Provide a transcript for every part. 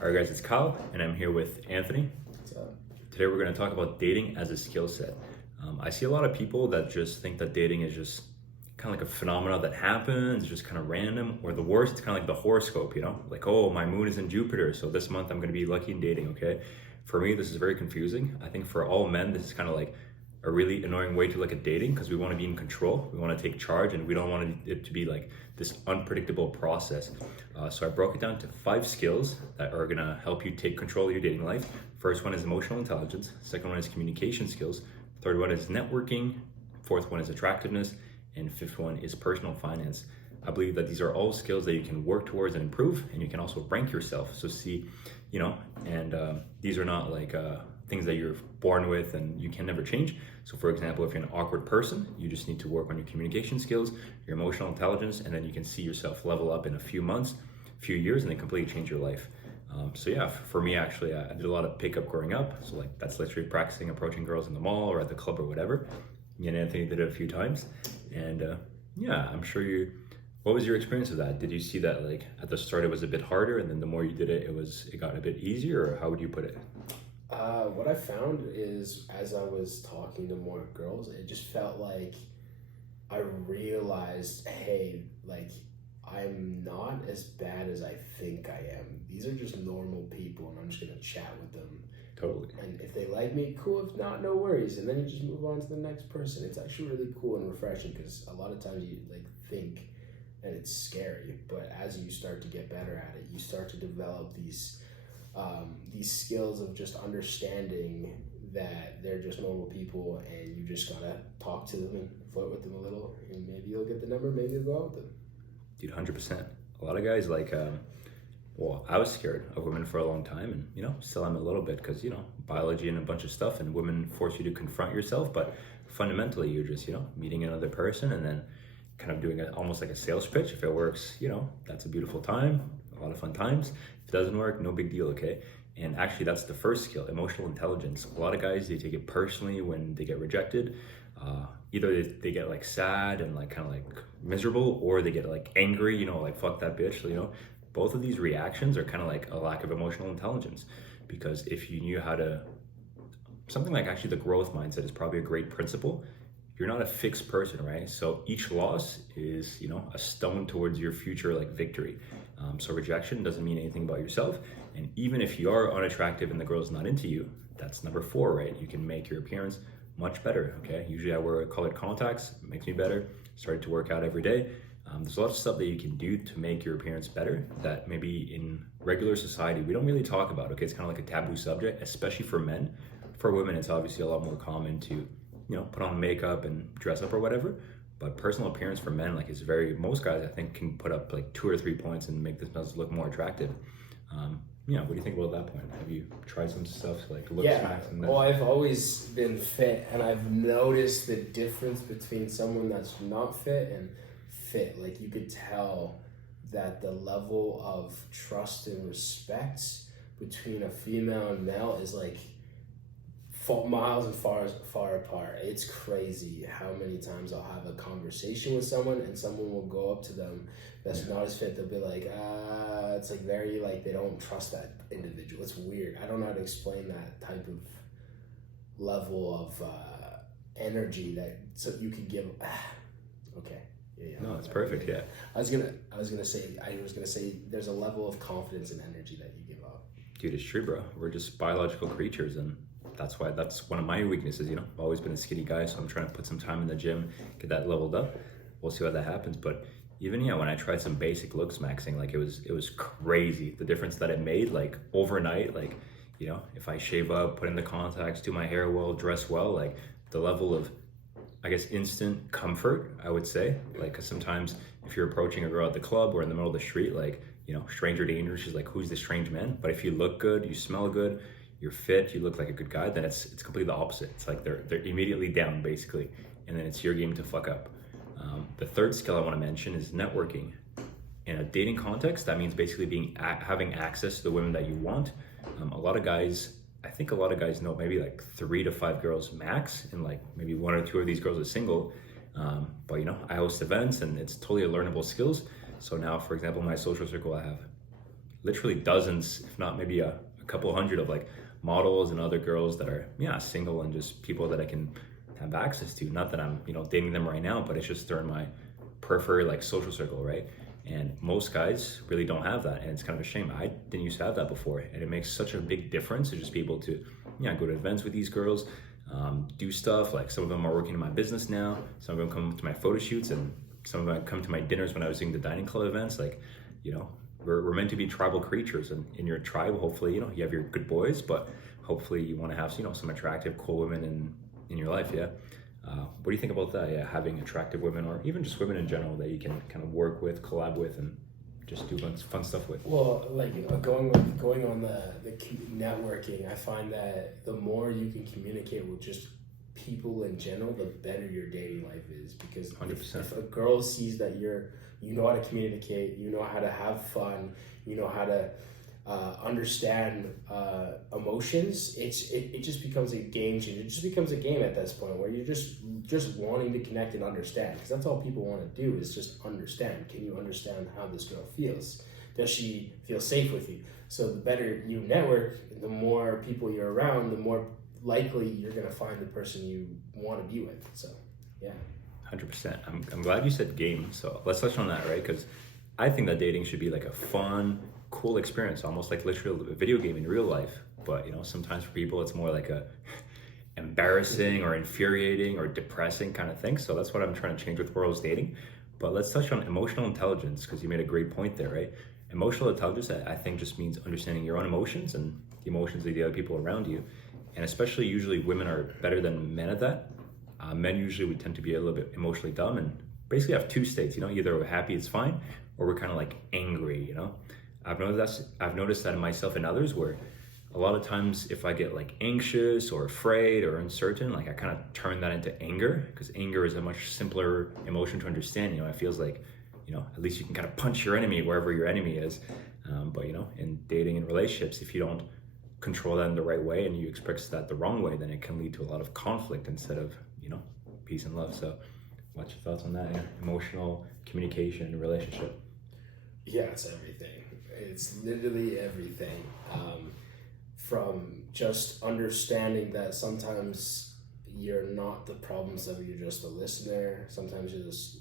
All right, guys, it's Kyle, and I'm here with Anthony. So, Today, we're going to talk about dating as a skill set. I see a lot of people that just think that dating is just kind of like a phenomena that happens, just kind of random, or the worst, it's kind of like the horoscope, like, oh, my moon is in Jupiter, so this month I'm going to be lucky in dating, okay? For me, this is very confusing. I think for all men, this is kind of like a really annoying way to look at dating because we want to be in control, we want to take charge, and we don't want it to be like this unpredictable process. So I broke it down to 5 skills that are gonna help you take control of your dating life. First one is emotional intelligence. Second one is communication skills. Third one is networking. Fourth one is attractiveness. And fifth one is personal finance. I believe that these are all skills that you can work towards and improve, and you can also rank yourself. So see, and these are not like things that you're born with and you can never change. So for example, if you're an awkward person, you just need to work on your communication skills, your emotional intelligence, and then you can see yourself level up in a few months, few years, and then completely change your life. So yeah, for me actually, I did a lot of pickup growing up. So like that's literally practicing approaching girls in the mall or at the club or whatever. Me and Anthony did it a few times. And yeah, I'm sure what was your experience of that? Did you see that like at the start it was a bit harder, and then the more you did it, it got a bit easier, or how would you put it? what I found is as I was talking to more girls, it just felt like I realized, hey, like I'm not as bad as I think I am. These are just normal people, and I'm just gonna chat with them. Totally. And if they like me, cool. If not, no worries. And then you just move on to the next person. It's actually really cool and refreshing because a lot of times you like think, and it's scary. But as you start to get better at it, you start to develop these skills of just understanding that they're just normal people, and you just gotta talk to them and flirt with them a little, and maybe you'll get the number, maybe you'll go out with them. Dude, 100%. A lot of guys like, well, I was scared of women for a long time, and still am a little bit because biology and a bunch of stuff, and women force you to confront yourself. But fundamentally, you're just meeting another person and then kind of doing it almost like a sales pitch. If it works, that's a beautiful time, a lot of fun times. If it doesn't work, no big deal, okay? And actually, that's the first skill, emotional intelligence. A lot of guys, they take it personally when they get rejected. Either they get like sad and like kind of like miserable, or they get like angry, like fuck that bitch, both of these reactions are kind of like a lack of emotional intelligence. Because if you knew how to, something like actually the growth mindset is probably a great principle. You're not a fixed person, right? So each loss is, a stone towards your future like victory. So rejection doesn't mean anything about yourself. And even if you are unattractive and the girl's not into you, that's number 4, right? You can make your appearance much better, okay? Usually I wear colored contacts, it makes me better. Started to work out every day. There's a lot of stuff that you can do to make your appearance better that maybe in regular society we don't really talk about, okay? It's kind of like a taboo subject, especially for men. For women, it's obviously a lot more common to, put on makeup and dress up or whatever. But personal appearance for men, like most guys I think can put up like 2 or 3 points and make themselves look more attractive. What do you think about that point? Have you tried some stuff like look smacks and well, I've always been fit, and I've noticed the difference between someone that's not fit and fit. Like you could tell that the level of trust and respect between a female and male is like miles and far apart. It's crazy how many times I'll have a conversation with someone and someone will go up to them that's not as fit. They'll be like, it's like very like they don't trust that individual. It's weird. I don't know how to explain that type of level of energy that so you could give. Okay. Yeah. No, it's perfect. Yeah. I was gonna say there's a level of confidence and energy that you give off. Dude, it's true, bro. We're just biological creatures, and that's one of my weaknesses. I've always been a skinny guy, so I'm trying to put some time in the gym, get that leveled up. We'll see how that happens. But even when I tried some basic looks maxing, like it was crazy the difference that it made. Like overnight, like if I shave up, put in the contacts, do my hair well, dress well, like the level of, I guess, instant comfort, I would say. Like, 'cause sometimes if you're approaching a girl at the club or in the middle of the street, like stranger danger, she's like, who's this strange man? But if you look good, you smell good, you're fit, you look like a good guy, then it's completely the opposite. It's like they're immediately down basically, and then it's your game to fuck up. The third skill I want to mention is networking. In a dating context, that means basically having access to the women that you want. I think a lot of guys know maybe like 3 to 5 girls max, and like maybe 1 or 2 of these girls are single. But I host events, and it's totally a learnable skills. So now, for example, my social circle, I have literally dozens, if not maybe a couple hundred of like models and other girls that are single and just people that I can have access to. Not that I'm dating them right now, but it's just they're in my preferred like social circle, right? And most guys really don't have that, and it's kind of a shame. I didn't used to have that before, and it makes such a big difference to just be able to go to events with these girls, do stuff. Like some of them are working in my business now, some of them come to my photo shoots, and some of them come to my dinners when I was doing the dining club events. Like, we're meant to be tribal creatures, and in your tribe, hopefully, you have your good boys, but hopefully you want to have some attractive, cool women in your life. Yeah. What do you think about that? Yeah, having attractive women, or even just women in general, that you can kind of work with, collab with, and just do fun stuff with. Well, like going on the networking, I find that the more you can communicate with just people in general, the better your dating life is. Because 100%. If a girl sees that you know how to communicate, you know how to have fun, you know how to understand emotions, it just becomes a game changer. It just becomes a game at this point where you're just wanting to connect and understand, because that's all people want to do is just understand. Can you understand how this girl feels? Does she feel safe with you? So the better you network, the more people you're around, the more likely you're going to find the person you want to be with. So yeah, 100%. I'm glad you said game. So let's touch on that, right? Because I think that dating should be like a fun, cool experience, almost like literally a video game in real life. But sometimes for people it's more like a embarrassing or infuriating or depressing kind of thing. So that's what I'm trying to change with World's Dating. But let's touch on emotional intelligence, because you made a great point there, right? Emotional intelligence, I think, just means understanding your own emotions and the emotions of the other people around you. And especially usually women are better than men at that. Men usually we tend to be a little bit emotionally dumb and basically have two states, either we're happy, it's fine, or we're kind of like angry, I've noticed that in myself and others, where a lot of times if I get like anxious or afraid or uncertain, like I kind of turn that into anger, because anger is a much simpler emotion to understand. It feels like, at least you can kind of punch your enemy wherever your enemy is. But in dating and relationships, if you don't control that in the right way and you express that the wrong way, then it can lead to a lot of conflict instead of, peace and love. So what's your thoughts on that? Yeah? Emotional communication in a relationship. Yeah, it's everything. It's literally everything. From just understanding that sometimes you're not the problem solver, you're just a listener. Sometimes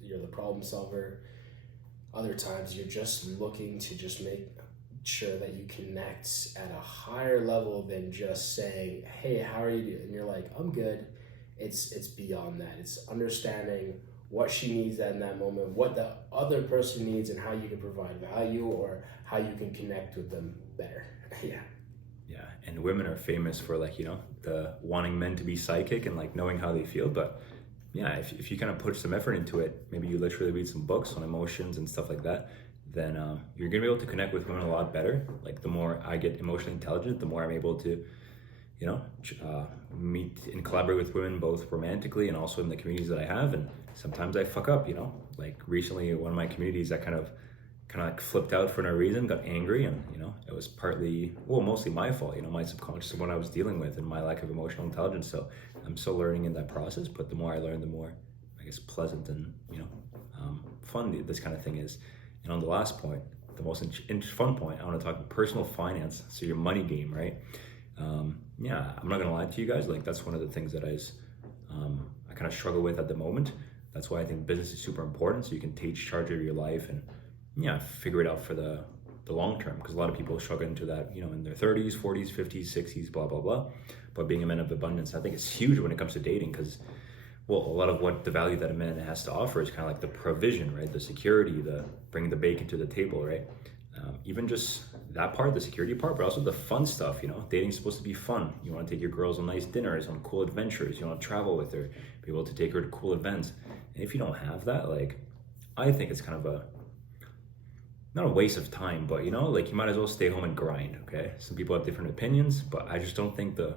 you're the problem solver. Other times you're just looking to just make sure that you connect at a higher level than just saying, "Hey, how are you doing?" And you're like, "I'm good." It's beyond that. It's understanding what she needs in that moment, what the other person needs, and how you can provide value or how you can connect with them better. Yeah. Yeah, and women are famous for like, the wanting men to be psychic and like knowing how they feel. But yeah, if you kind of put some effort into it, maybe you literally read some books on emotions and stuff like that, then you're gonna be able to connect with women a lot better. Like the more I get emotionally intelligent, the more I'm able to meet and collaborate with women both romantically and also in the communities that I have. And sometimes I fuck up, like recently one of my communities I kind of like flipped out for no reason, got angry, and it was mostly my fault, my subconscious of what I was dealing with and my lack of emotional intelligence. So I'm still learning in that process, but the more I learn, the more I guess pleasant and fun this kind of thing is. And on the last point, the most fun point, I want to talk about personal finance, so your money game, right? Yeah, I'm not gonna lie to you guys, like that's one of the things that I kind of struggle with at the moment. That's why I think business is super important, so you can take charge of your life and figure it out for the long term, because a lot of people struggle into that, in their 30s, 40s, 50s, 60s, blah, blah, blah. But being a man of abundance, I think it's huge when it comes to dating, because, well, a lot of what the value that a man has to offer is kind of like the provision, right? The security, the bringing the bacon to the table, right? Even just that part, the security part, but also the fun stuff, dating's supposed to be fun. You want to take your girls on nice dinners, on cool adventures, you want to travel with her, be able to take her to cool events. And if you don't have that, like, I think it's kind of not a waste of time, but like you might as well stay home and grind, okay? Some people have different opinions, but I just don't think the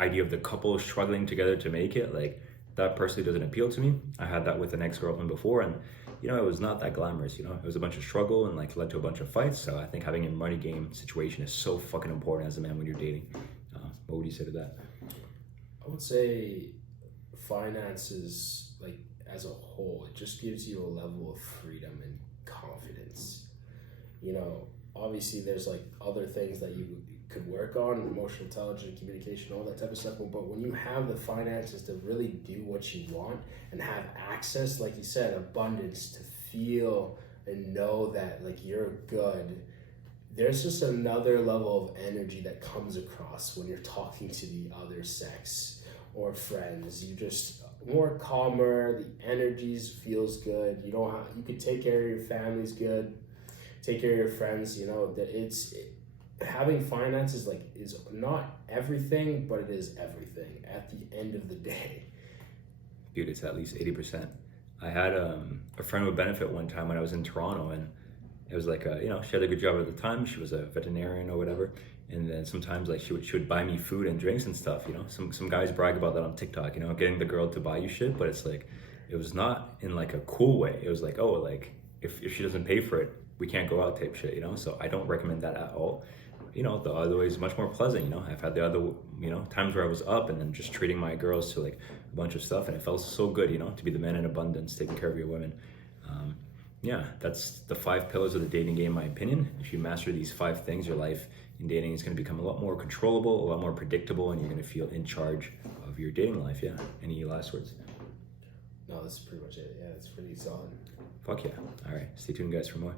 idea of the couple struggling together to make it, like, that personally doesn't appeal to me. I had that with an ex-girlfriend before, and it was not that glamorous, it was a bunch of struggle and like led to a bunch of fights. So I think having a money game situation is so fucking important as a man when you're dating. What would you say to that? I would say finances, like as a whole, it just gives you a level of freedom and confidence. obviously there's like other things that you could work on, emotional intelligence, communication, all that type of stuff. But when you have the finances to really do what you want and have access, like you said, abundance to feel and know that like you're good, there's just another level of energy that comes across when you're talking to the other sex or friends. You just more calmer, the energies feels good. You don't have, you could take care of your family's good, take care of your friends. You know that having finances like is not everything, but it is everything at the end of the day. Dude, it's at least 80%. I had a friend with benefit one time when I was in Toronto, and it was like she had a good job at the time. She was a veterinarian or whatever, and then sometimes like she would buy me food and drinks and stuff. Some guys brag about that on TikTok. Getting the girl to buy you shit, but it's like it was not in like a cool way. It was like, oh, like if she doesn't pay for it, we can't go out type shit. So I don't recommend that at all. The other way is much more pleasant. I've had the other times where I was up and then just treating my girls to like a bunch of stuff, and it felt so good. To be the man in abundance, taking care of your women. Yeah, that's the 5 pillars of the dating game, in my opinion. If you master these 5 things, your life in dating is going to become a lot more controllable, a lot more predictable, and you're going to feel in charge of your dating life. Yeah. Any last words? No, that's pretty much it. Yeah, it's pretty solid. Fuck yeah. All right. Stay tuned, guys, for more.